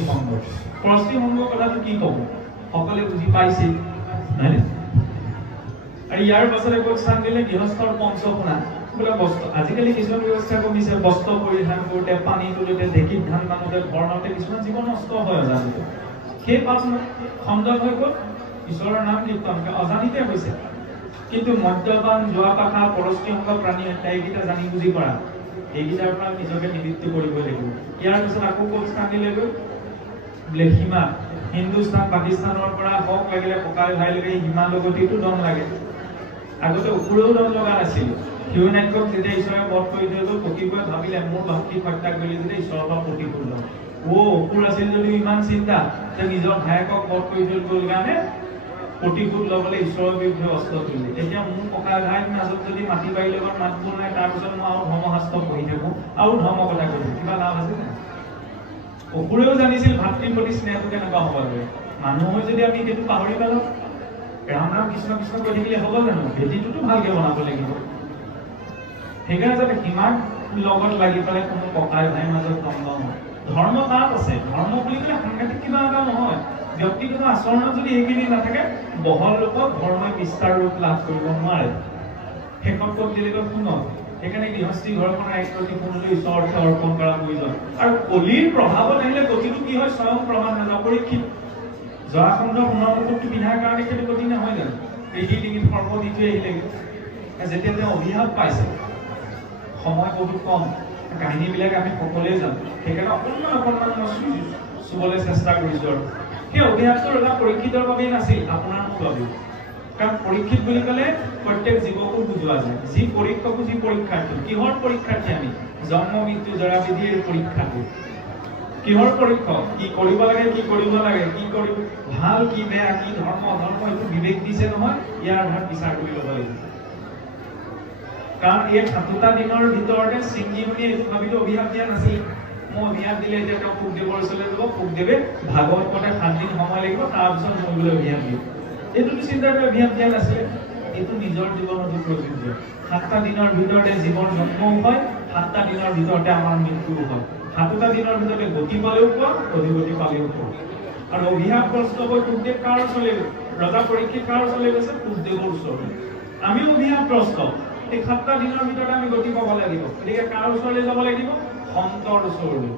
সংগ কথাটো কি ক'ব সকলে বুজি পাইছে হয়নে আৰু ইয়াৰ পাছতে ক'ত স্থান দিলে গৃহস্থৰ পঞ্চসোণা বোলে বস্ত্ৰ আজিকালি কিছুমান ব্যৱস্থা কমিছে বস্ত্ৰ পৰিধান কৰোঁতে পানী তোলোতে ঢেঁকীত ধান বানোতে ভৰণতে কিছুমান জীৱন নষ্ট হয় অজানিতে সেই পাপ খণ্ডন হৈ গ'ল ঈশ্বৰৰ নাম কীৰ্তন অজানিতে হৈছে কিন্তু মদ্যপান যোৱা পাখা পৰশ্ৰী সংগ প্ৰাণী হত্যা এইকেইটা জানি বুজি কৰা এইকেইটাৰ পৰা নিজকে নিবৃত্তি কৰিবই লাগিব ইয়াৰ পিছত আকৌ ক'ত স্থান দিলেগৈ বোলে সীমা হিন্দুস্তান পাকিস্তানৰ পৰা হওক লাগিলে ককাই ভাই লাগে সীমা লগতিটো দম লাগে আগতে অসুৰেও দম লগা নাছিল হিৰণ্যাক্ষক যেতিয়া ঈশ্বৰে বধ কৰি থৈ গ'ল পতিবোৰে ভাবিলে মোৰ ভাতৃক হত্যা কৰিলে যেতিয়া ঈশ্বৰৰ পৰা প্ৰতিশোধ ল'ম অসুৰ আছিল যদিও ইমান চিন্তা যে নিজৰ ভায়েকক বধ কৰি থৈ গ'ল কাৰণে প্ৰতিশোধ ল'বলৈ ঈশ্বৰৰ বিৰুদ্ধে অস্ত্ৰ তুলিলে এতিয়া মোৰ ককাই ভাইৰ মাজত যদি মাটি বাৰীৰ লগত মাতবোৰ নাই তাৰপিছত মই আৰু ধৰ্মশাস্ত্ৰ পঢ়ি থাকোঁ আৰু ধৰ্ম কথা কৈ থাকোঁ কিবা লাভ আছে নাই অসুৰেও জানিছিল ভাতৃৰ প্ৰতি স্নেহটো কেনেকুৱা হ'ব লাগে মানুহ হৈ যদি আমি সেইটো পাহৰি পেলাওঁ ৰাম ৰাম কৃষ্ণ কৃষ্ণ কৈ থাকিলে হ'ব জানো ভেটিটোতো ভালকে বনাব লাগিব সেইকাৰণে যাতে সীমাক লগত লাগি পেলাই কোনো ককাই ভাইৰ মাজত দ্বন্দ্ব নহয় ধৰ্ম তাত আছে ধৰ্ম বুলি ক'লে সাংঘাতিক কিবা এটা নহয় ব্যক্তিগত আচৰণত যদি এইখিনি নাথাকে বহল লোকক ধৰ্মই বিস্তাৰ ৰূপ লাভ কৰিব নোৱাৰে শেষত ক'ত দিলেগৈ শুনক সেইকাৰণে গৃহস্থী ঘৰখনৰ এক প্ৰতি কোনলৈ ঈশ্বৰৰ অৰ্থে অৰ্পণ কৰা প্ৰয়োজন আৰু কলিৰ প্ৰভাৱত আহিলে গতিটো কি হয় স্বয়ং প্ৰমাণ নাযায় পৰীক্ষিত জৰাসন্ধ সোণৰ মুকুটটো পিন্ধাৰ কাৰণে সেইটো গতি নহয় জানো এই ডিঙিত সৰ্প দি থৈ আহিলেগৈ যেতিয়া তেওঁ অভিশাপ পাইছে সময় বহুত কম কাহিনীবিলাক আমি সকলোৱে জানো সেইকাৰণে অকণমান মই চুবলৈ চেষ্টা কৰিছোঁ আৰু সেই অভিশাপটো এটা পৰীক্ষিতৰ বাবেই নাছিল আপোনাৰ মোৰ বাবেও কাৰণ পৰীক্ষিত বুলি ক'লে প্ৰত্যেক জীৱকো বুজোৱা যায় যি পৰীক্ষকো যি পৰীক্ষাৰ্থী কিহৰ পৰীক্ষাৰ্থী আমি জন্ম মৃত্যু জৰা বিধিৰ পৰীক্ষাটো কিহৰ পৰীক্ষক কি কৰিব লাগে কি কৰিব লাগে কি কৰিব ভাল কি বেয়া কি ধৰ্ম অধৰ্ম এইটো বিবেক দিছে নহয় ইয়াৰ আধাৰত বিচাৰ কৰি ল'ব লাগিব কাৰণ এই ৭টা দিনৰ ভিতৰতে সিংহীমণিয়ে এইটো ভাবিতো অভিশাপ দিয়া নাছিল মই অভিশাপ দিলে এতিয়া তেওঁ ফুকদেৱৰ ওচৰলৈ যাব ফুকদেৱে ভাগৱত পঢ়ে ৭ দিন সময় লাগিব তাৰপিছত মৰিবলৈ অভিশাপ দিয়ে এইটোতো চিন্তা কৰি অভিশাপ দিয়া নাছিলে এইটো নিজৰ জীৱনতো প্ৰযোজ্য ৭টা দিনৰ ভিতৰতে জীৱন জন্মও হয় ৭টা দিনৰ ভিতৰতে আমাৰ মৃত্যুও হয় ৭টা দিনৰ ভিতৰতে গতি পালেও পোৱা অধিগতি পালেও পোৱা আৰু অভিশাপ গ্ৰস্ত হৈ ফুকদেৱ কাৰ ওচৰলৈ ৰজা পৰীক্ষিত কাৰ ওচৰলৈ গৈছে ফুকদেৱৰ ওচৰলৈ আমিও অভিশাপগ্ৰস্ত এই ৭টা দিনৰ ভিতৰতে আমি গতি পাব লাগিব গতিকে কাৰ ওচৰলৈ যাব লাগিব সন্তৰ ওচৰলৈ